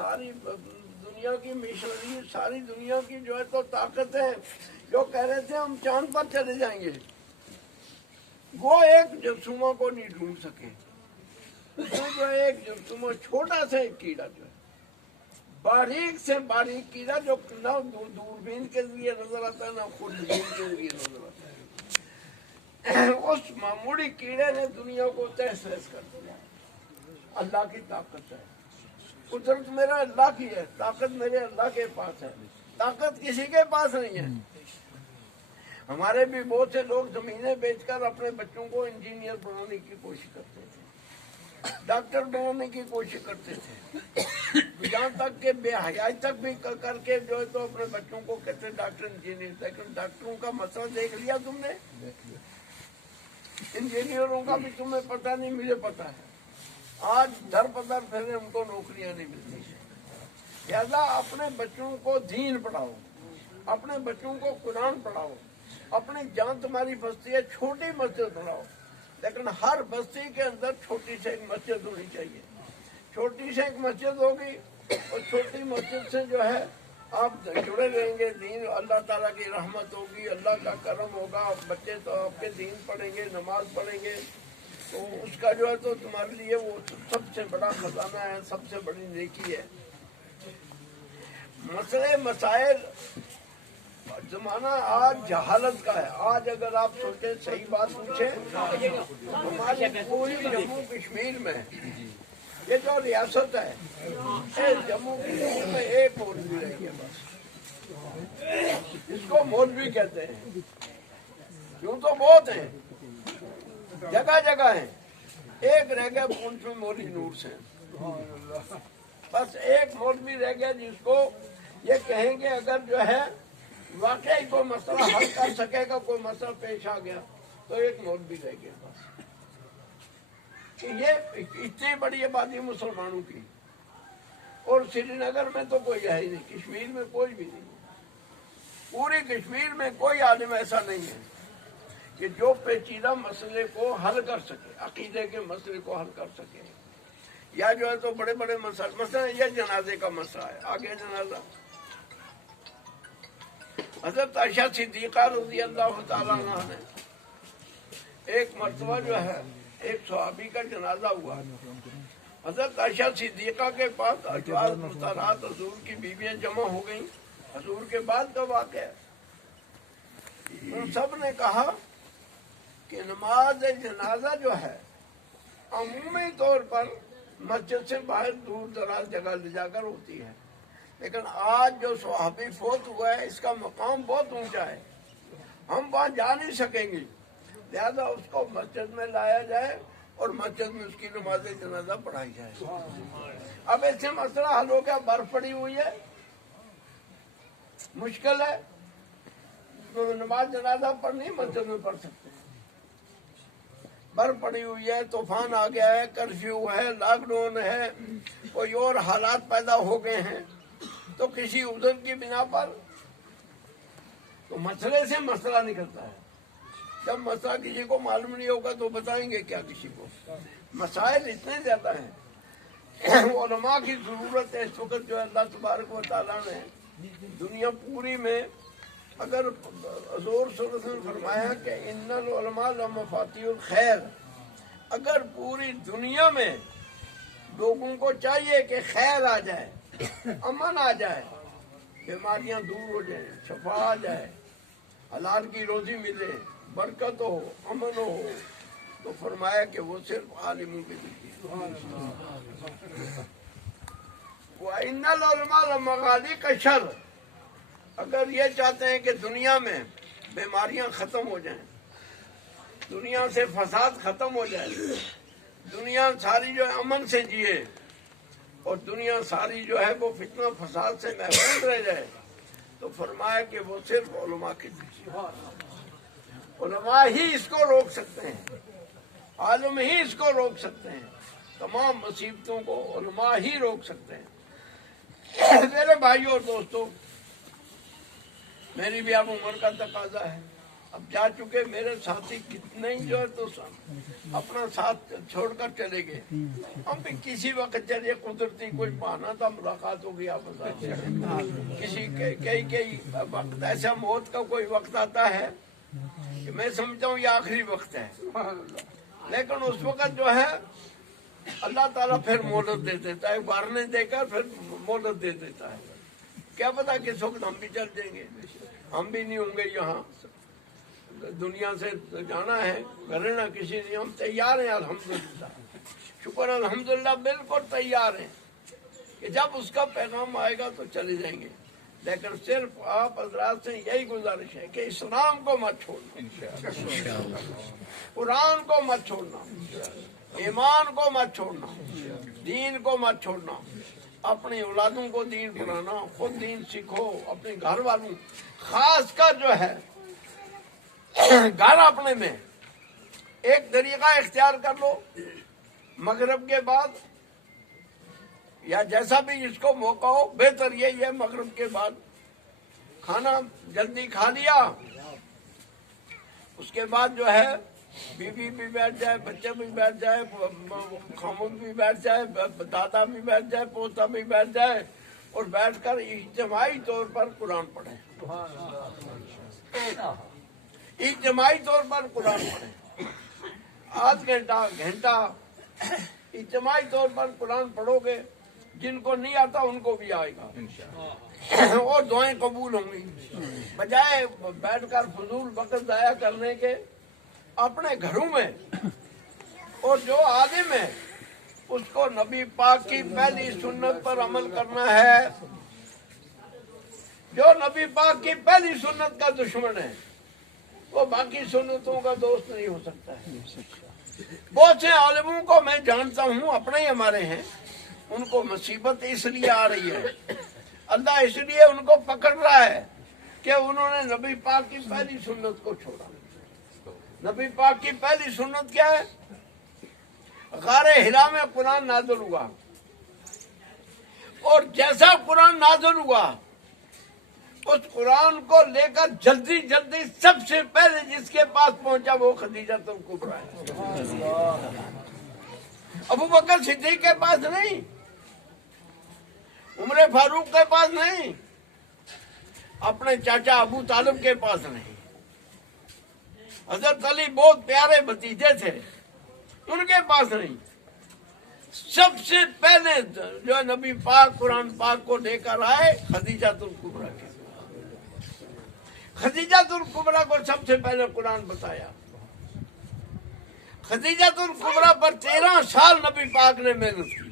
ساری دنیا کی مشنری، ساری دنیا کی جو ہے تو طاقت ہے، جو کہہ رہے تھے ہم چاند پر چلے جائیں گے، وہ ایک جرثومہ کو نہیں ڈھونڈ سکے۔ وہ جو ہے ایک جرثومہ، چھوٹا سا ایک کیڑا جو ہے، باریک سے باریک کیڑا جو نہ دوربین کے ذریعے نظر آتا ہے نہ خودبین کے ذریعے نظر آتا ہے، اس معمولی کیڑے نے دنیا کو تہس نہس کر دیا۔ اللہ کی طاقت ہے، قدرت میرا اللہ کی ہے، طاقت میرے اللہ کے پاس ہے، طاقت کسی کے پاس نہیں ہے۔ ہمارے بھی بہت سے لوگ زمینیں بیچ کر اپنے بچوں کو انجینئر بنانے کی کوشش کرتے تھے، ڈاکٹر بنانے کی کوشش کرتے تھے، یہاں تک کہ بے حیائی تک بھی کر کے جو ہے تو اپنے بچوں کو کہتے ڈاکٹر انجینئر۔ لیکن ڈاکٹروں کا مسئلہ دیکھ لیا تم نے، انجینئروں کا بھی تمہیں پتہ نہیں، مجھے پتہ ہے۔ آج در بدر پھر ان کو نوکریاں نہیں ملتی ہیں۔ لہذا اپنے بچوں کو دین پڑھاؤ، اپنے بچوں کو قرآن پڑھاؤ، اپنی جان تمہاری بستی ہے، چھوٹی مسجد پڑھاؤ، لیکن ہر بستی کے اندر چھوٹی سے ایک مسجد ہونی چاہیے۔ چھوٹی سے ایک مسجد ہوگی، اور چھوٹی مسجد سے جو ہے آپ جڑے رہیں گے، دین اللہ تعالیٰ کی رحمت ہوگی، اللہ کا کرم ہوگا، بچے تو آپ کے دین پڑھیں گے، نماز پڑھیں گے، تو اس کا جو ہے تو تمہارے لیے وہ سب سے بڑا خزانہ ہے، سب سے بڑی نیکی ہے۔ مسئلے مسائل، زمانہ آج جہالت کا ہے۔ آج اگر آپ سوچیں، صحیح بات پوچھیں، ہماری پوری جموں کشمیر میں یہ جو ریاست ہے، جموں کشمیر میں ایک مولوی رہ گیا بس، اس کو مولوی کہتے ہیں، یوں تو بہت ہیں، جگہ جگہ ہیں، ایک رہ گیا پونچھ میں مولی نور سے، بس ایک مولوی رہ گیا جس کو یہ کہیں گے اگر جو ہے واقعی کوئی مسئلہ حل کر سکے گا، کوئی مسئلہ پیش آ گیا تو ایک مولوی رہ گیا بس۔ کہ یہ اتنی بڑی آبادی مسلمانوں کی، اور سری نگر میں تو کوئی ہے ہی نہیں، کشمیر میں کوئی بھی نہیں، پوری کشمیر میں کوئی عالم ایسا نہیں ہے کہ جو پیچیدہ مسئلے کو حل کر سکے، عقیدے کے مسئلے کو حل کر سکے، یا جو ہے تو بڑے بڑے مسائل، مثلا یہ جنازے کا مسئلہ ہے، آگے جنازہ حضرت عائشہ صدیقہ رضی اللہ تعالیٰ عنہ نے ایک مرتبہ جو ہے ایک صحابی کا جنازہ ہوا، حضرت عائشہ صدیقہ کے پاس ازواج مطہرات حضور کی بیویاں جمع ہو گئیں، حضور کے بعد کا واقعہ ہے۔ ان سب نے کہا کہ نماز جنازہ جو ہے عمومی طور پر مسجد سے باہر دور دراز جگہ لے جا کر ہوتی ہے، لیکن آج جو صحابی فوت ہوا ہے اس کا مقام بہت اونچا ہے، ہم وہاں جا نہیں سکیں گے، لہذا اس کو مسجد میں لایا جائے اور مسجد میں اس کی نماز جنازہ پڑھائی جائے۔ اب ایسے مسئلہ حل ہو گیا، برف پڑی ہوئی ہے، مشکل ہے، تو نماز جنازہ پڑھنی مسجد میں پڑھ سکتے ہیں، برف پڑی ہوئی ہے، طوفان آ گیا ہے، کرفیو ہے، لاک ڈاؤن ہے، کوئی اور حالات پیدا ہو گئے ہیں، تو کسی عذر کی بنا پر تو مسئلے سے مسئلہ نکلتا ہے۔ جب مسئلہ کسی کو معلوم نہیں ہوگا تو بتائیں گے کیا کسی کو؟ مسائل اتنے زیادہ ہیں، علماء کی ضرورت ہے اس وقت جو اللہ تبارک و تعالیٰ نے دنیا پوری میں، اگر حضور صلی اللہ علیہ وسلم نے فرمایا کہ ان العلماء لمفاتیح الخیر، اگر پوری دنیا میں لوگوں کو چاہیے کہ خیر آ جائے، امن آ جائے، بیماریاں دور ہو جائیں، شفا آ جائے، حلال کی روزی ملے، برکت ہو، امن ہو، تو فرمایا کہ وہ صرف عالموں کے ذریعے۔ وَإِنَّ الْعُلَمَاءَ لَمَغَالِقَ شَرٍّ، اگر یہ چاہتے ہیں کہ دنیا میں بیماریاں ختم ہو جائیں، دنیا سے فساد ختم ہو جائے، دنیا ساری جو ہے امن سے جیے، اور دنیا ساری جو ہے وہ فتنہ فساد سے محفوظ رہ جائے، تو فرمایا کہ وہ صرف علماء کے ذریعے، علماء ہی اس کو روک سکتے ہیں، عالم ہی اس کو روک سکتے ہیں، تمام مصیبتوں کو علماء ہی روک سکتے ہیں۔ میرے بھائیوں اور دوستوں، میری بھی اب عمر کا تقاضا ہے، अब जा चुके मेरे साथी कितने ही जो है तो अपना साथ छोड़कर चले गए। हम भी किसी वक्त चलिए, कुदरती कोई बहाना था, मुलाकात होगी आपस में। किसी कई वक्त ऐसा मौत का कोई वक्त आता है कि मैं समझता हूँ ये आखिरी वक्त है, लेकिन उस वक्त जो है अल्लाह ताला फिर मोहलत दे देता है, वारने देकर फिर मोहलत दे देता है। क्या पता किस वक्त हम भी चल जाएंगे, हम भी नहीं होंगे यहाँ, दुनिया से जाना है, करे ना किसी ने। हम तैयार हैं अल्हम्दुलिल्लाह, शुक्र अल्हम्दुलिल्लाह, बिल्कुल तैयार हैं कि जब उसका पैगाम आएगा तो चले जाएंगे। लेकिन सिर्फ आप हजरात से यही गुजारिश है कि इस्लाम को मत छोड़ना, कुरान को मत छोड़ना, ईमान को मत छोड़ना, दीन को मत छोड़ना। अपनी औलादों को दीन पढ़ाना, खुद दीन सीखो, अपने घर वालों, खासकर जो है घर अपने में एक तरीका इख्तियार कर लो, मगरिब के बाद या जैसा भी जिसको मौका हो, बेहतर यही है मगरिब के बाद खाना जल्दी खा लिया, उसके बाद जो है बीवी भी बैठ जाए, बच्चे भी बैठ जाए, खामुन भी बैठ जाए, दादा भी बैठ जाए, पोता भी बैठ जाए, और बैठकर इज्तिमाई तौर पर कुरान पढ़े, इज्तिमाई तौर पर कुरान पढ़े। आध घंटा इज्तिमाई तौर पर कुरान पढ़ोगे, जिनको नहीं आता उनको भी आएगा और दुआएं कबूल होंगी। बजाय बैठकर फजूल वक्त जाया करने के अपने घरों में, और जो आलिम है उसको नबी पाक की पहली सुन्नत पर अमल करना है। जो नबी पाक की पहली सुन्नत का दुश्मन है वो बाकी सुन्नतों का दोस्त नहीं हो सकता है। बहुत से आलिमों को मैं जानता हूँ, अपने ही हमारे हैं, उनको मुसीबत इसलिए आ रही है, अल्लाह इसलिए उनको पकड़ रहा है कि उन्होंने नबी पाक की पहली सुन्नत को छोड़ा। नबी पाक की पहली सुन्नत क्या है? गारे हिरा में कुरान नाज़िल हुआ, और जैसा कुरान नाज़िल हुआ उस कुरान को लेकर जल्दी जल्दी सबसे पहले जिसके पास पहुंचा वो खदीजतुल कुबरा है। अबू बकर सिद्दीक के पास नहीं, उमर फारूक के पास नहीं, अपने चाचा अबू तालिब के पास नहीं। हजरत अली बहुत प्यारे भतीजे थे, उनके पास नहीं। सबसे पहले जो नबी पाक कुरान पाक को लेकर आए खदीजतुल कुबरा के, खदीजतुल कुबरा को सबसे पहले कुरान बताया। खदीजतुल कुबरा पर 13 साल नबी पाक ने मेहनत की,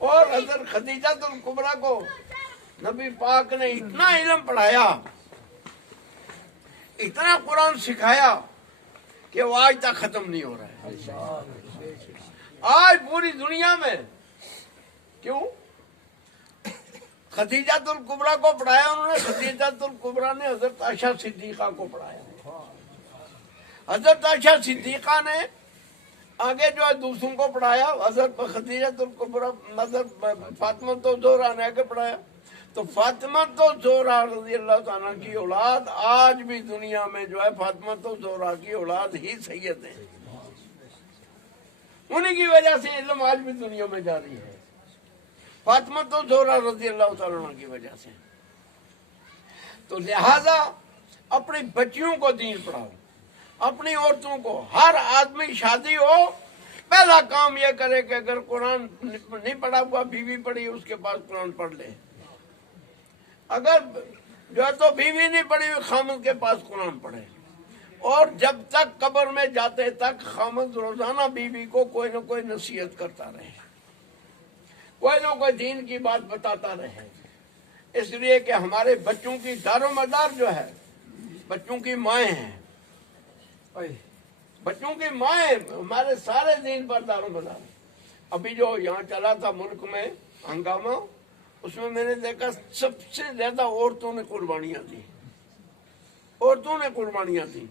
और हजरत खदीजतुल कुबरा को नबी पाक ने इतना इल्म पढ़ाया, इतना कुरान सिखाया कि वो आज तक खत्म नहीं हो रहा है। आज पूरी दुनिया में क्यों? खदीजतुल कुबरा को पढ़ाया उन्होंने। खदीजतुल कुबरा ने हजरत आयशा सिद्दीका को पढ़ाया। हजरत आयशा सिद्दीका ने आगे जो है दूसरों को पढ़ाया। हजरत खदीजतुल कुबरा हजरत फातिमा तो ज़ोहरा ने आगे पढ़ाया। तो फातिमा तो ज़ोहरा रज़ी अल्लाह ताला की औलाद आज भी दुनिया में जो है फातिमा तो ज़ोहरा की औलाद ही सैयद है। उन्हीं की वजह से इल्म आज भी दुनिया में जारी है, फातिमा तो ज़ोहरा रज़ी अल्लाह ताला की वजह से। तो लिहाजा अपनी बच्चियों को दीन पढ़ाओ, अपनी औरतों को। हर आदमी शादी हो पहला काम यह करे कि अगर कुरान नहीं पढ़ा हुआ, बीवी पढ़ी उसके पास कुरान पढ़ ले। अगर जो है तो बीवी नहीं पढ़ी हुई, खामद के पास कुरान पढ़े। और जब तक कब्र में जाते तक खामद रोजाना बीवी को कोई न कोई नसीहत करता रहे, कोई न कोई दीन की बात बताता रहे। इसलिए कि हमारे बच्चों की दारोमदार जो है बच्चों की माएँ हैं, बच्चों की माएँ हमारे सारे दीन पर दारोमदार। अभी जो यहाँ चला था मुल्क में हंगामा, उसमें मैंने देखा सबसे ज्यादा औरतों ने कुर्बानियां दी, औरतों ने कुर्बानियां दी।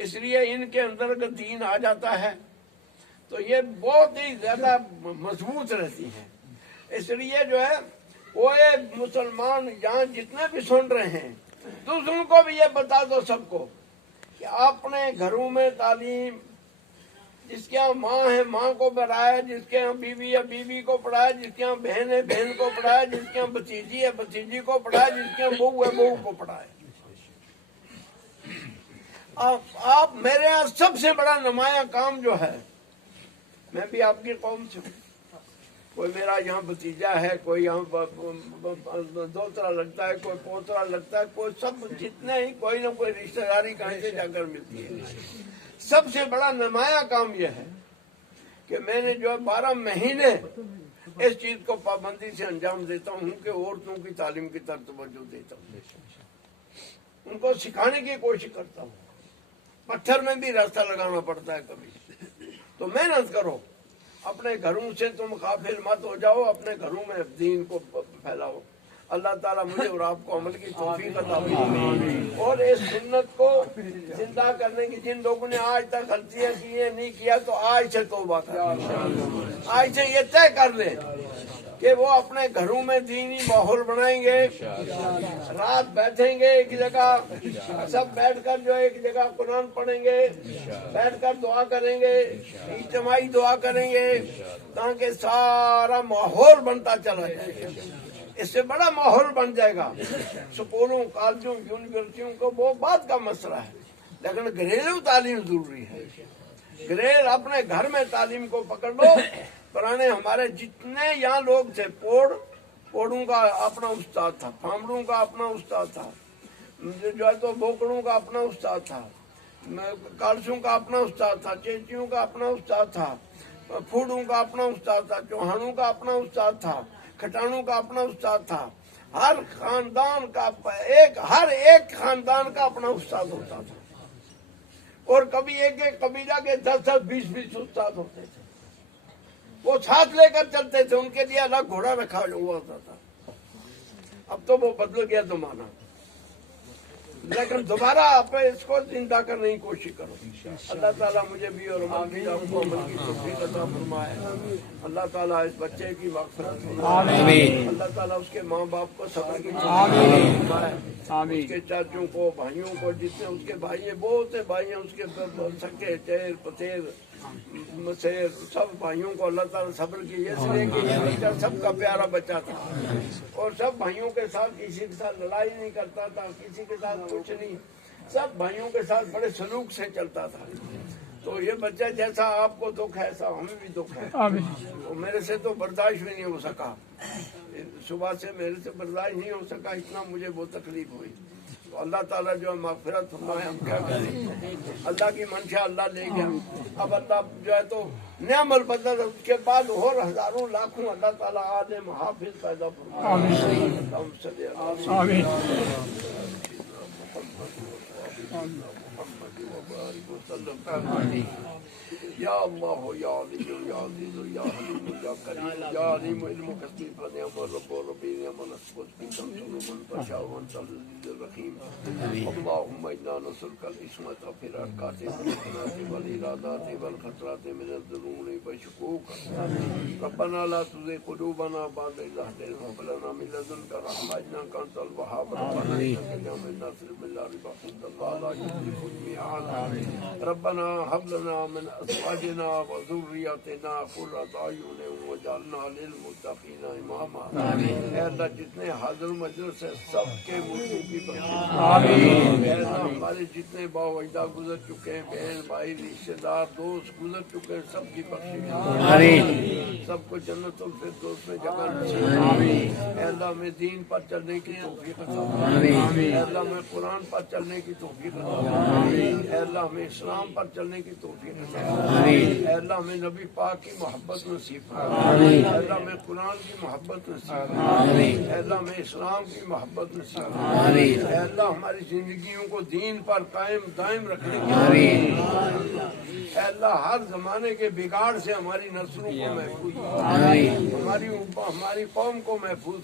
इसलिए इनके अंदर अगर दीन आ जाता है तो ये बहुत ही ज्यादा मजबूत रहती है। इसलिए जो है वो मुसलमान यहाँ जितने भी सुन रहे हैं दूसरों को भी ये बता दो सबको कि अपने घरों में तालीम, जिसके यहाँ माँ है माँ को पढ़ाए, जिसके यहाँ बीवी है बीवी को पढ़ाए, जिसके यहाँ बहन है बहन को पढ़ाए, जिसके यहाँ भतीजी है भतीजी को पढ़ाए, जिसके यहाँ बहू है बहू को पढ़ाए। आप मेरे यहाँ सबसे बड़ा नुमाया काम जो है, मैं भी आपकी कौम से हूँ, कोई मेरा यहाँ भतीजा है, कोई यहाँ दोतरा लगता है, कोई पोतरा लगता है, कोई सब जितने ही कोई ना कोई रिश्तेदारी कहीं से जाकर मिलती है। सबसे बड़ा नुमाया काम यह है कि मैंने जो 12 महीने इस चीज को पाबंदी से अंजाम देता हूँ कि औरतों की तालीम की तरफ तवज्जो देता हूँ, उनको सिखाने की कोशिश करता हूँ। पत्थर में भी रास्ता लगाना पड़ता है कभी, तो मेहनत करो, अपने घरों से तुम काफिल मत हो जाओ, अपने घरों में दीन को फैलाओ। अल्लाह ताला मुझे और आपको अमल की तौफीक अता फरमाए और इस सुन्नत को जिंदा करने की, जिन लोगों ने आज तक गलतियां की है नहीं किया तो आज से तौबा करें, आज से ये तय कर लें कि वो अपने घरों में दीनी माहौल बनाएंगे, रात बैठेंगे एक जगह, सब बैठकर जो एक जगह कुरान पढ़ेंगे, बैठकर दुआ करेंगे, इज्तिमाई दुआ करेंगे, ताकि सारा माहौल बनता चला जाए। इससे बड़ा माहौल बन जाएगा। स्कूलों कॉलेजों यूनिवर्सिटियों को वो बात का मसला है, लेकिन घरेलू तालीम जरूरी है। घरेल अपने घर में तालीम को पकड़ लो। पुराने हमारे जितने यहाँ लोग थे, पोड़ों का अपना उस्ताद था, फामड़ों का अपना उस्ताद था, जो है तो बोकड़ों का अपना उस्ताद था, कालसों का अपना उस्ताद था, चेचियों का अपना उस्ताद था, फूडों का अपना उस्ताद था, चौहानों का अपना उस्ताद था, खटानों का अपना उस्ताद था। हर खानदान का हर एक खानदान का अपना उस्ताद होता था, और कभी एक एक कबीला के 10-10, 20-20 उस्ताद होते थे। वो साथ लेकर चलते थे, उनके लिए अलग घोड़ा रखा हुआ होता था। अब तो वो बदल गया जमाना, लेकिन दोबारा आप इसको जिंदा करने की कोशिश करो। अल्लाह ताला मुझे भी और आपको अमल की तौफीक अता फरमाए। अल्लाह ताला इस बच्चे की मग़फ़िरत फरमाए। अल्लाह ताला उसके माँ बाप को सब्र की तौफीक फरमाए, उसके चाचों को, भाइयों को, जितने उसके भाई हैं, बहुत से भाई हैं उसके, सके चेर पतेर मसेर, सब भाइयों को अल्लाह ताला सब्र की, इसलिए कि ये बच्चा सबका प्यारा बच्चा था और सब भाइयों के साथ, किसी के साथ लड़ाई नहीं करता था, किसी के साथ कुछ नहीं, सब भाइयों के साथ बड़े सलूक से चलता था। तो ये बच्चा जैसा आपको दुख है ऐसा हमें भी दुख है। तो मेरे से तो बर्दाश्त भी नहीं हो सका, सुबह से मेरे से बर्दाश्त नहीं हो सका, इतना मुझे बहुत तकलीफ हुई। तो अल्लाह ताला जो है मग़फ़िरत फरमाए। हम क्या करें, अल्लाह की मंशा अल्लाह ले गया। अब अल्लाह जो है तो नेमल बदल, उसके बाद और हजारों लाखों अल्लाह ताला आलिम हाफिज पैदा फरमाए। या अल्लाह या अली या अज़ीज़ या हलीम या करीम या अलीम इल्म कसीर निअम रब्ब रब्बी निअम नस्बत की तमसुल बशावन तल्लिल रहीम। अल्लाहुम्मा इन्ना नसअलुकल इस्मत फिल अरकाति वल इरादाति वल खतराति मिनल ज़ुनूनि व शुकूक। रब्बना ला तुज़िग़ क़ुलूबना बअद इज़ हदैतना व हब लना मिन लदुनका रहमह इन्नका अंतल वहाब। रब्बना इन्नका नस्र बिल्लाहि वफ़िल्लाह ला युख़्लिफ़ुल मिआद। रब्बना हब लना मिन अज़वाजिना व ज़ुर्रिय्यतिना क़ुर्रता अयुन वजअलना लिलमुत्तक़ीना इमामा। ऐ अल्लाह जितने हाज़िर मजलिस है सबके मुर्दों की बख्शिश आमीन। ऐ अल्लाह हमारे जितने बावजदा गुजर चुके हैं, बहन भाई रिश्तेदार दोस्त गुजर चुके हैं, सबकी बख्शिश आमीन। सबको जन्नतुल फिरदौस में जगह नसीब आमीन। ऐ अल्लाह में दीन पर चलने की तौफीक अता फरमाए। ऐ अल्लाह में कुरान पर चलने की तौफीक अता फरमाए। ऐ अल्लाह में इस्लाम पर चलने की तौफीक अता फरमाए। ऐ अल्लाह में नबी पाक की मोहब्बत नसीब फरमाए। ऐ अल्लाह में कुरान की मोहब्बत नसीब फरमाए। ऐ अल्लाह में इस्लाम की मोहब्बत नसीब फरमाए। ऐ अल्लाह हमारी जिंदगियों को दीन पर कायम दायम रखने की ऐ अल्लाह हर जमाने के बिगाड़ से हमारी नस्लों को महफूज, हमारी कौम को महफूज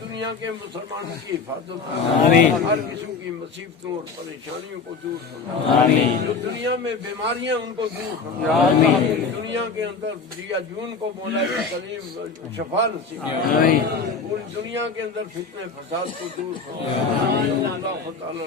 دنیا کے مسلمانوں کی حفاظت آمین۔ ہر قسم کی مصیبتوں اور پریشانیوں کو دور فرما آمین۔ جو دنیا میں بیماریاں ان کو دور فرما دنیا کے اندر دیا جون کو مولا کریم شفا نصیب آمین۔ پوری دنیا کے اندر فتنے فساد کو دور فرما اللہ تعالی